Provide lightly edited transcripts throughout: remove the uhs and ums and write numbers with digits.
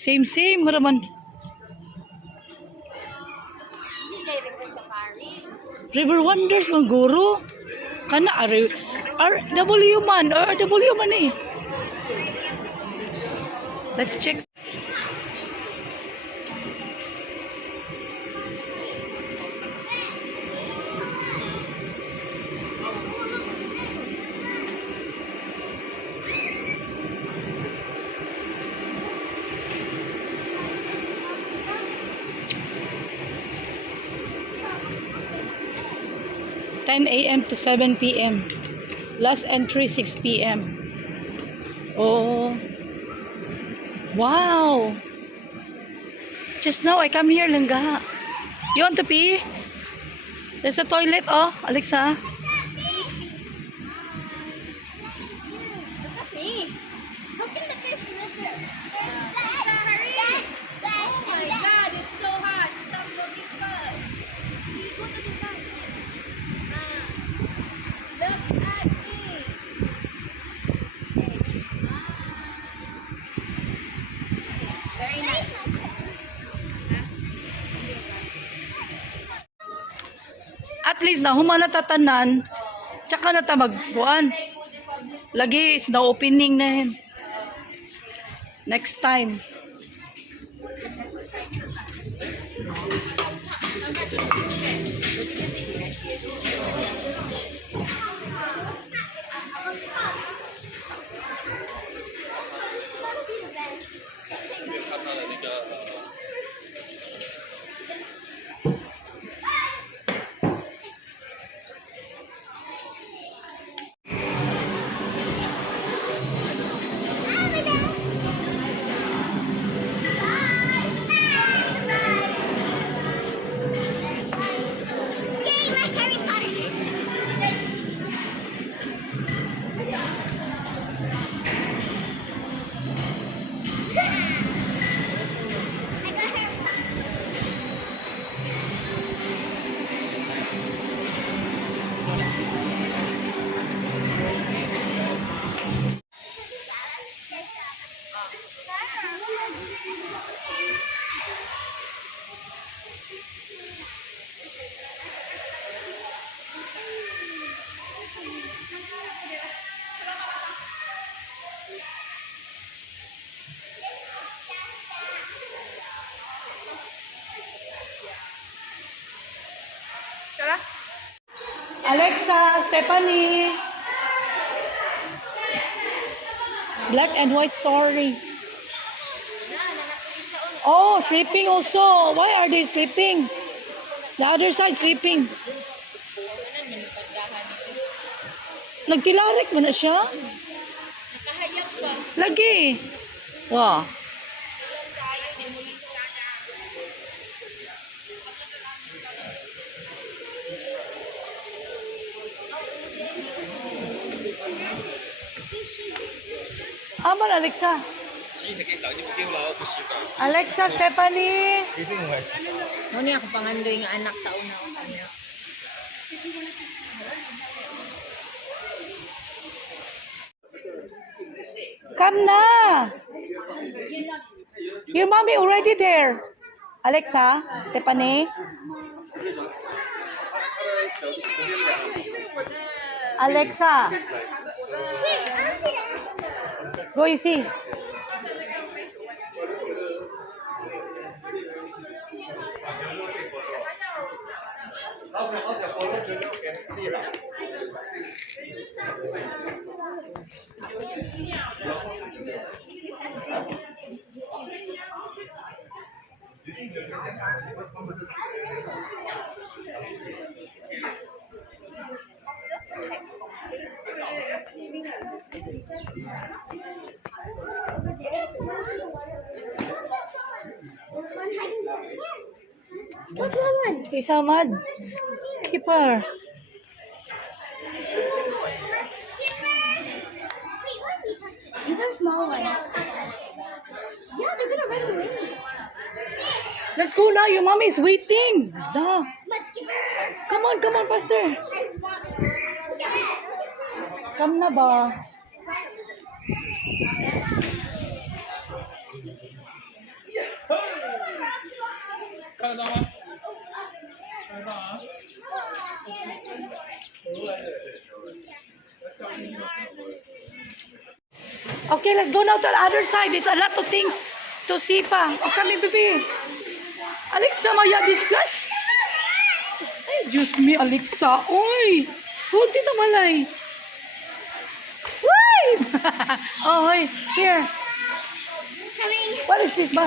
Same raman. River Wonders man guro. Kana RW man eh. Let's check. (10 a.m. to 7 p.m. Last entry 6 p.m. Oh, wow! Just now I come here, Langga. You want to pee? There's a toilet, oh, Alexa. At least na humana tatanan, tsaka na ta magbuan. Lagi is na opening na yun. Next time. Alexa, Stephanie. Black and white story. Oh, sleeping also. Why are they sleeping? The other side sleeping. Nagtilarik mo na siya? Nakahayag pa. Lagi. Wow. Aman, Alexa. Alexa, Stephanie. Muna ako pangandoy nga anak sa una. Come na. Your mommy already there. Alexa, Stephanie. Alexa. Go, you see. What's that one? He's a mud skipper. These are small ones. Yeah, they're gonna run away. Let's go now. Your mommy is waiting. Duh. Let's give her. Come on, faster. Come na ba? Okay, let's go now to the other side. There's a lot of things to see pa. Oh, kami, baby. Alexa, maya discuss. Ay, Diyos me, Alexa. Uy! Hold dito, malay. Uy! Oh, hoy. Here. Coming. What is this ba?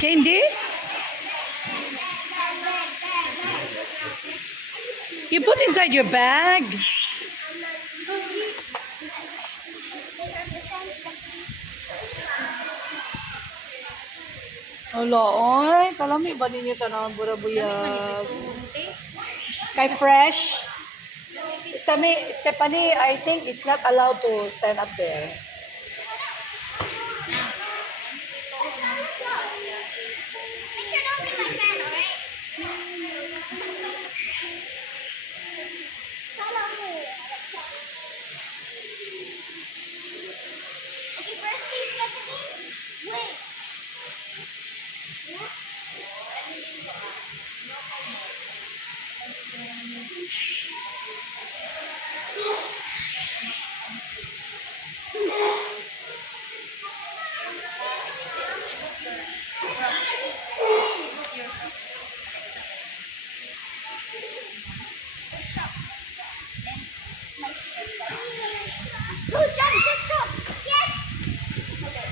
Candy? You put inside your bag. Hala, oy. Kalami ba ninyo tanawang burabuyag? Kay fresh. Stephanie, I think it's not allowed to stand up there. Okay, first see Stephanie. Wait. Go, jump, just jump. Yes. Okay.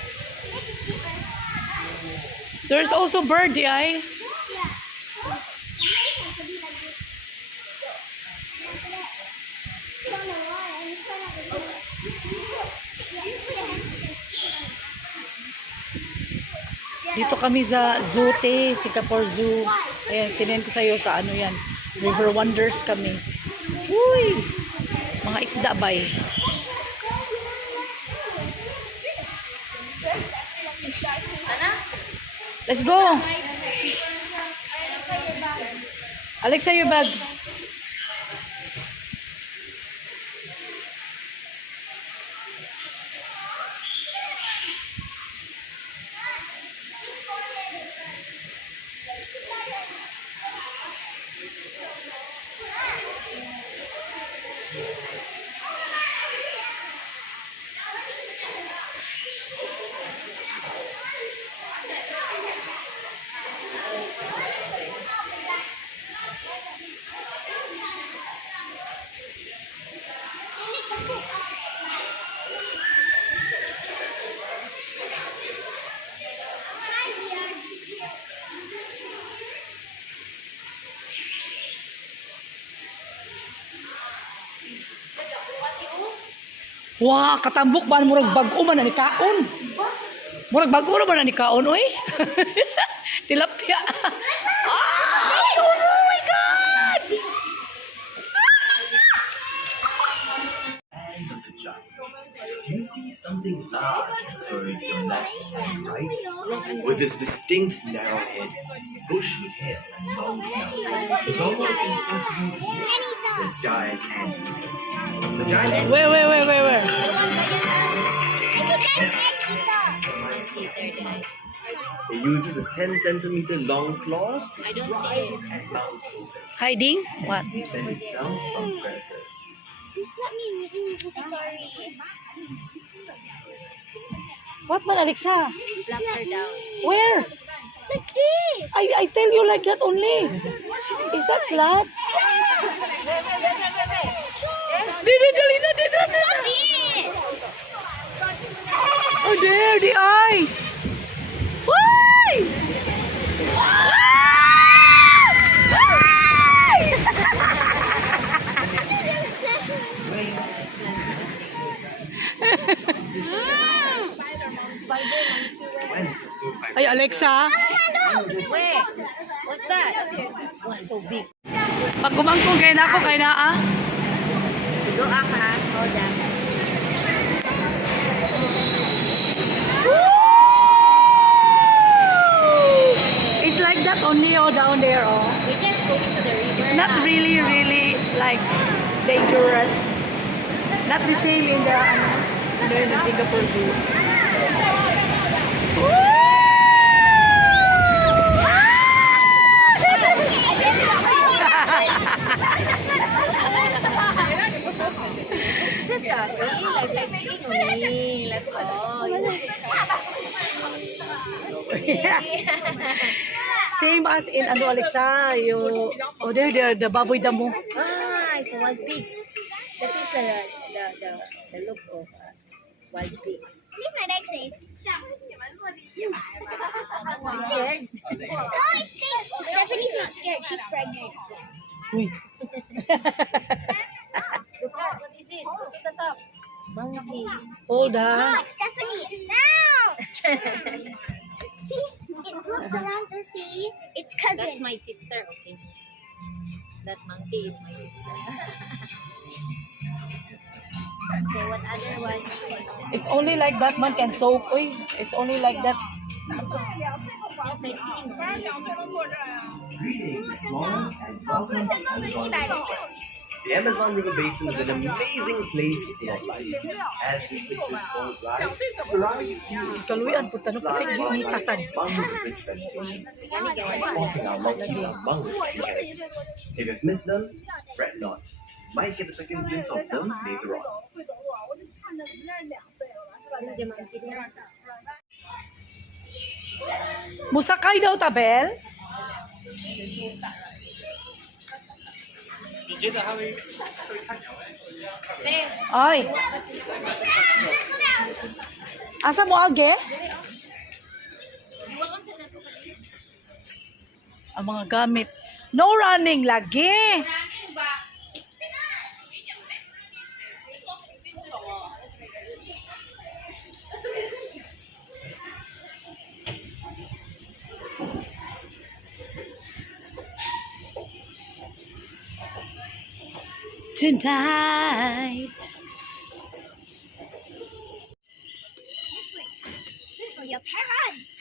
Make it deeper. There's also birdie, ay. Yeah. Amazing to be like this. Don't know why. I'm trying not to do it. Yeah, you put your hands to this. Dito kami sa Zoo, te. Singapore Zoo. Ayan, sinend ko sa'yo sa ano yan. River Wonders kami. Uy! Mga isda ba eh. Let's go! Alexa, your bag. Wah, katambok ba murag bag-o man ni kaon. Murag bag-o man ni kaon oy. Tilapia. Ay, oh my god. Hand of the giant. You see something large and furry to your left and right, with its distinct narrow head, bushy hair, and long snout. It's almost impossible to hear the giant anteater. The giant Where? It uses its 10-centimeter long claws to I don't pry see it. its mouth open, Hiding? What? defend itself from predators. Just let me read and say sorry. What man, Alexa? Slap her down. Where? Like this. I tell you like that only. Is that flat? Stop it. Oh, there, the eye. Why? Ay, Alexa. Wait, what's that? Wow, so big. Pag kumangkong kayo na ako, kayo na ah. Go up, ha? Hold on. It's like that only oh, down there oh. We just go into the river. It's not really like dangerous. Not the same in the Singapore Zoo. Woo! Same as in ano, Alexa, you, oh, there, the baboy damo. Ah, it's a wild pig. That is the look of wild pig. Leave my bag safe. Scared? No, it stinks. Stephanie's not scared. She's pregnant. Uy. Look at, what is it? Look at the top. Monkey. Hold Oh, ha. it's Stephanie. No! See? It looked around to see its cousin. That's my sister, okay. That monkey is my sister. Okay, what other one? It's only like that man can soak. Uy, it's only like that. Yes, I think. Greetings, explorers, and welcome to Amazon River. The Amazon River Basin is an amazing place full of life. As we take this boat ride, the ride Kaluyan po tanong putik mo ni tasan. bung with rich vegetation, and spotting our monkeys are bung with inheritance. If you've missed them, fret not. You might get a second glimpse of them later on. Musakay daw tabel. Ay. Asa mo age? Ang mga gamit. No running lagi. Tonight. For your parents.